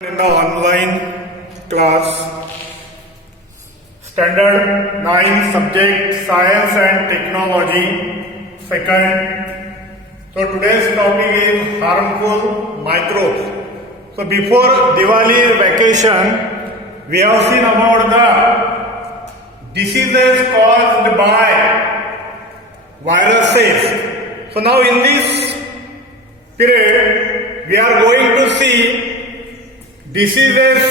In the online class, standard 9 subject science and technology, second. So today's topic is harmful microbes. So before Diwali vacation, we have seen about the diseases caused by viruses. So now in this period, we are going to see diseases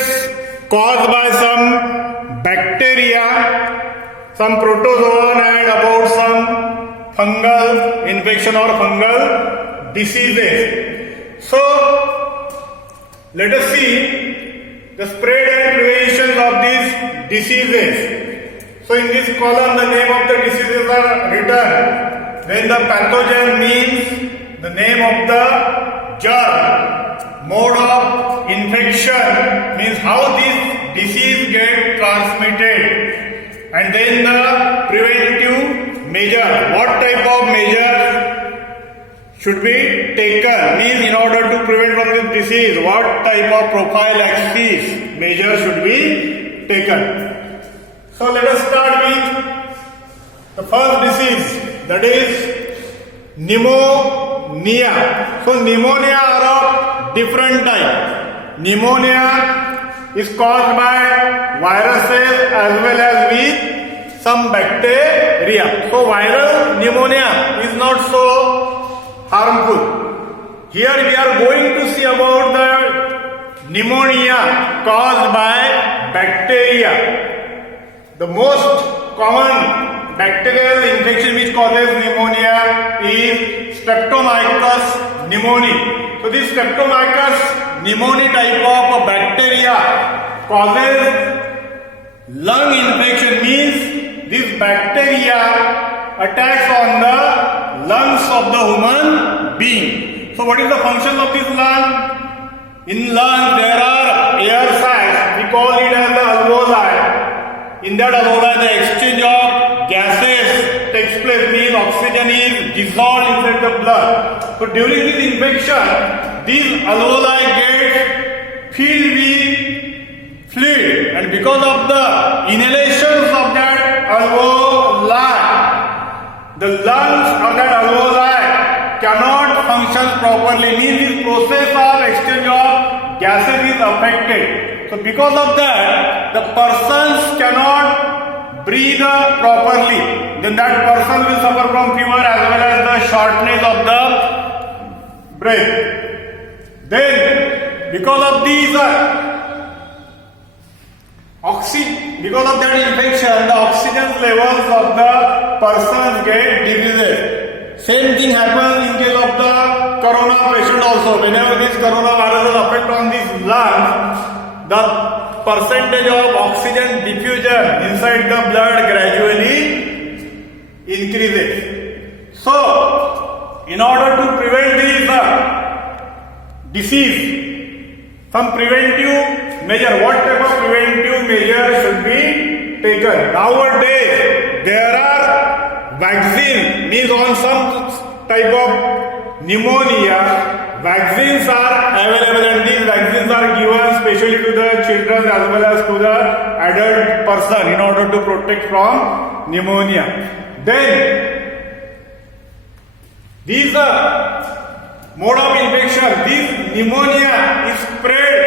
caused by some bacteria, some protozoan, and about some fungal infection or fungal diseases. So let us see the spread and prevention of these diseases. So in this column the name of the diseases are written. Then the pathogen means the name of the germ. Mode of infection means how this disease gets transmitted, and then the preventive measure. What type of measure should be taken means in order to prevent from this disease, what type of prophylaxis measure should be taken. So let us start with the first disease, that is pneumonia. So pneumonia are of different types. Pneumonia is caused by viruses as well as with some bacteria. So viral pneumonia is not so harmful. Here we are going to see about the pneumonia caused by bacteria. The most common bacterial infection which causes pneumonia is Streptomyces pneumoniae. So this Streptomyces pneumoniae type of bacteria causes lung infection, means this bacteria attacks on the lungs of the human being. So what is the function of this lung? In lung there are air sacs, we call it as the alveoli. In that alveoli the exchange of gases takes place, means oxygen is dissolved inside the blood. So during this infection, these alveoli get filled with fluid, and because of the inhalations of that alveoli, the lungs of that alveoli cannot function properly, means this process of exchange of gases is affected. So because of that, the persons cannot breathe properly. Then that person will suffer from fever as well as the shortness of the breath. Then because of these because of that infection, the oxygen levels of the persons get decreases. Same thing happens in case of the corona patient also. Whenever this coronavirus affect on these lungs, the percentage of oxygen diffusion inside the blood gradually increases. So, in order to prevent this disease, some preventive measure, what type of preventive measure should be taken? Nowadays, there are vaccines, means on some type of pneumonia, vaccines are available, and these vaccines are given especially to the children as well as to the adult person in order to protect from pneumonia. Then these mode of infection, this pneumonia is spread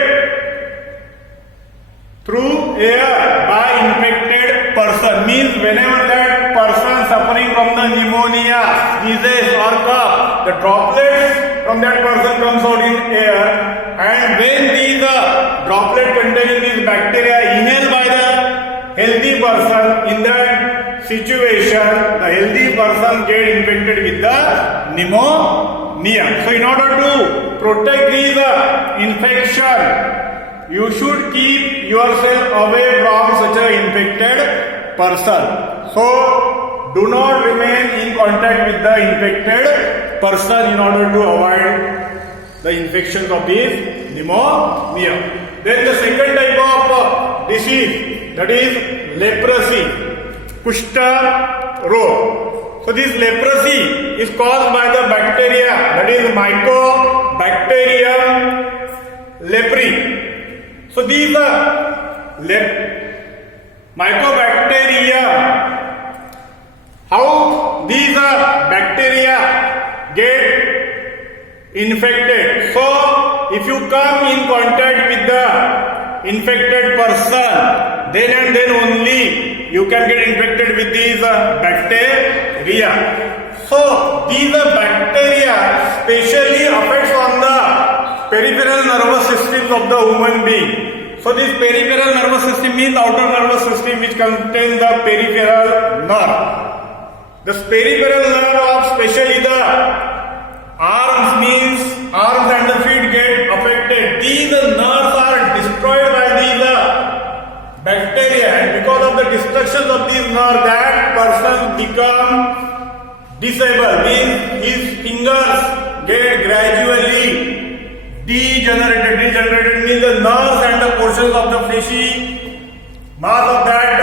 through air by infected person, means whenever that person suffering from the pneumonia, sneezes or cough, the droplets from that person comes out in air, and when these droplets containing this bacteria inhaled by the healthy person, in that situation the healthy person get infected with the pneumonia. So in order to protect this infection, you should keep yourself away from such an infected person. So do not remain in contact with the infected person in order to avoid the infections of this pneumonia. Then the second type of disease, that is leprosy, Kushta Roga. So this leprosy is caused by the bacteria, that is Mycobacterium leprae. So these mycobacteria, how these bacteria get infected. So if you come in contact with the infected person, then and then only you can get infected with these bacteria. So these bacteria specially affects on the peripheral nervous systems of the human being. So this peripheral nervous system means outer nervous system which contains the peripheral nerve. The peripheral nerve of especially the arms means arms and the feet get affected. These nerves are destroyed by these bacteria, and because of the destruction of these nerves, that person become disabled. Means his fingers get gradually degenerated. Degenerated means the nerves and the portions of the fleshy mass of that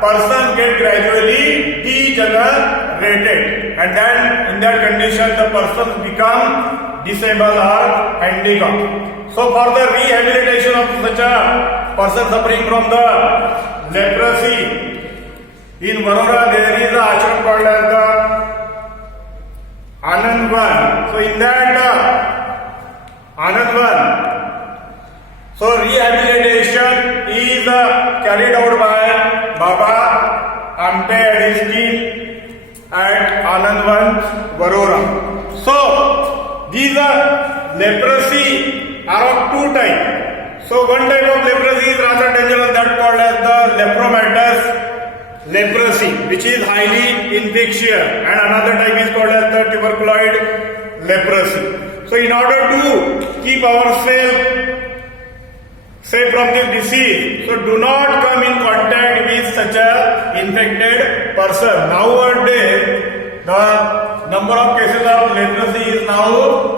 person get gradually degenerated, and then in that condition the person become disabled or handicapped. So for the rehabilitation of such a person suffering from the leprosy, in Varora there is a ashram called as the Anandvan. So in that Anandvan, so rehabilitation is carried out by Baba Amte and his team at Anandvan, Varora. So these leprosy are of two types. So one type of leprosy is rather dangerous, that called as the lepromatous leprosy, which is highly infectious, and another type is called as the tuberculoid leprosy. So in order to keep ourselves safe from this disease, so do not come in contact with such a infected person. Nowadays, the number of cases of leprosy is now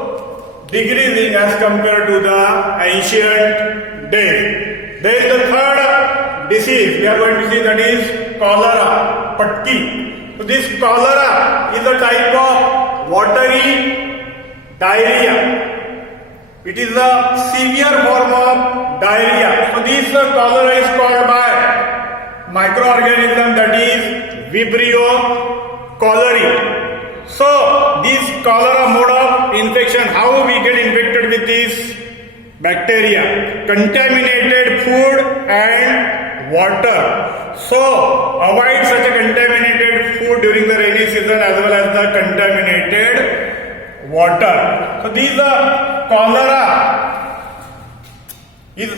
decreasing as compared to the ancient days. There is the third disease we are going to see, that is cholera, patki. So this cholera is a type of watery diarrhea. It is a severe form of diarrhea. So this cholera is caused by microorganism, that is Vibrio cholerae. So this cholera mode of infection, how we get infected with this bacteria? Contaminated food and water. So avoid such a contaminated food during the rainy season as well as the contaminated water. So these cholera is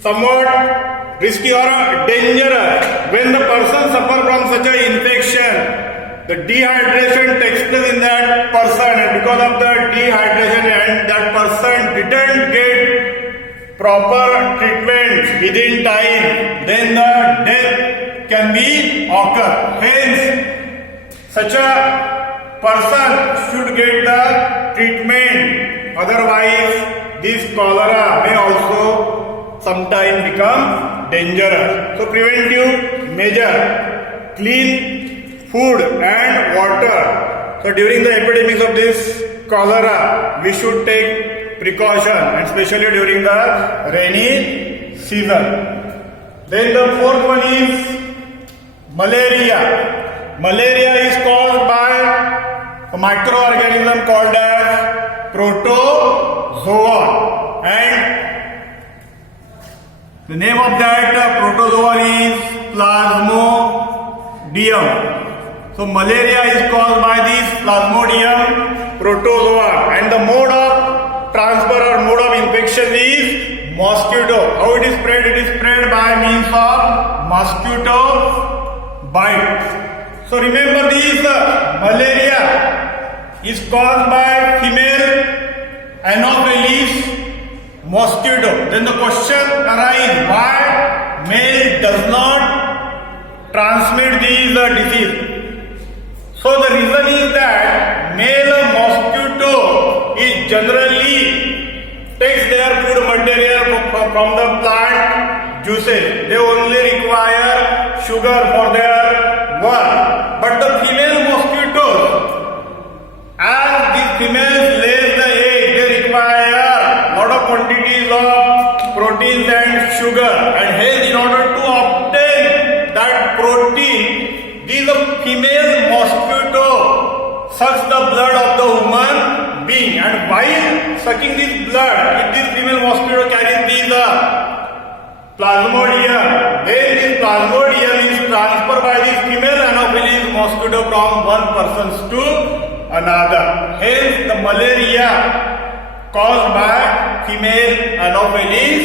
somewhat risky or dangerous. When the person suffers from such an infection, the dehydration takes place in that person, and because of the dehydration and that person didn't get proper treatment within time, then the death can be occur. Hence, such a person should get the treatment. Otherwise, this cholera may also sometime become dangerous. So preventive measure: clean food and water. So during the epidemics of this cholera, we should take precaution, and especially during the rainy season. Then the fourth one is malaria. Malaria is caused by a microorganism called as protozoa, and the name of that protozoa is Plasmodium. So malaria is caused by this Plasmodium protozoa, and the mode of transfer or mode of infection is mosquito. How it is spread? It is spread by means of mosquito bite. So remember, this malaria is caused by female Anopheles mosquito. Then the question arises, why male does not transmit these disease? So the reason is that male mosquito is generally takes their food material from the plant juices. They only require sugar for their work. But the female mosquitoes, as the females lay the egg, they require lot of quantities of proteins and sugar, and hence in order to obtain that protein, this female mosquito sucks the blood of the human being, and while sucking this blood, if this female mosquito carries these plasmodium, then this plasmodium is transferred by this female Anopheles mosquito from one person to another. Hence the malaria caused by female Anopheles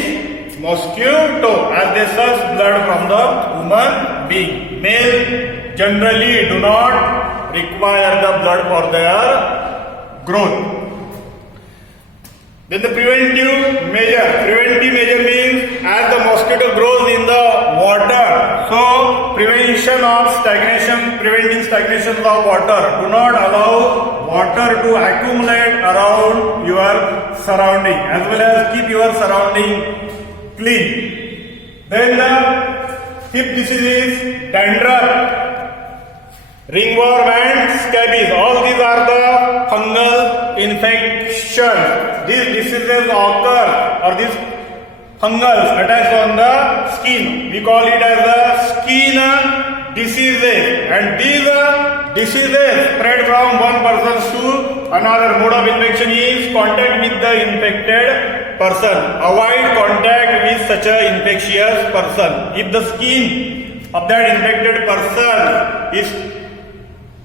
mosquito, as they suck blood from the human being. Male generally do not require the blood for their growth. Then the preventive measure means as the mosquito grows in the water, so preventing stagnation of water. Do not allow water to accumulate around your surrounding, as well as keep your surrounding clean. Then the fifth disease is dandruff, ringworm and scabies. All these are the fungal infections. These diseases occur, or these fungals attach on the skin. We call it as the skin diseases, and these diseases spread from one person to another. Mode of infection is contact with the infected person. Avoid contact with such an infectious person. If the skin of that infected person is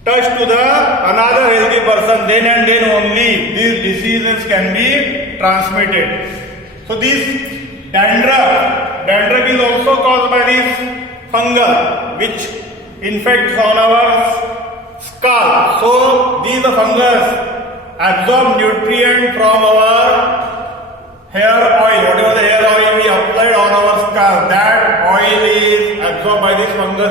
touched to the another healthy person, then and then only these diseases can be transmitted. So this dandruff is also caused by this fungus which infects on our scalp. So these fungus absorb nutrient from our hair oil. Whatever the hair oil we applied on our scalp, that oil is absorbed by this fungus,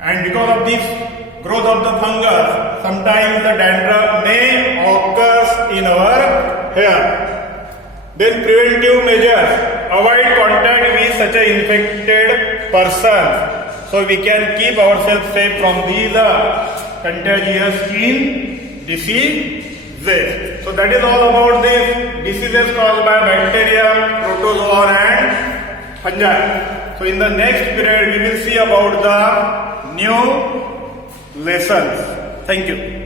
and because of this growth of the fungus, sometimes the dandruff may occur in our hair. Then preventive measures: avoid contact with such an infected person, so we can keep ourselves safe from these contagious skin diseases. So that is all about these diseases caused by bacteria, protozoa and fungi. So in the next period we will see about the new lessons. Thank you.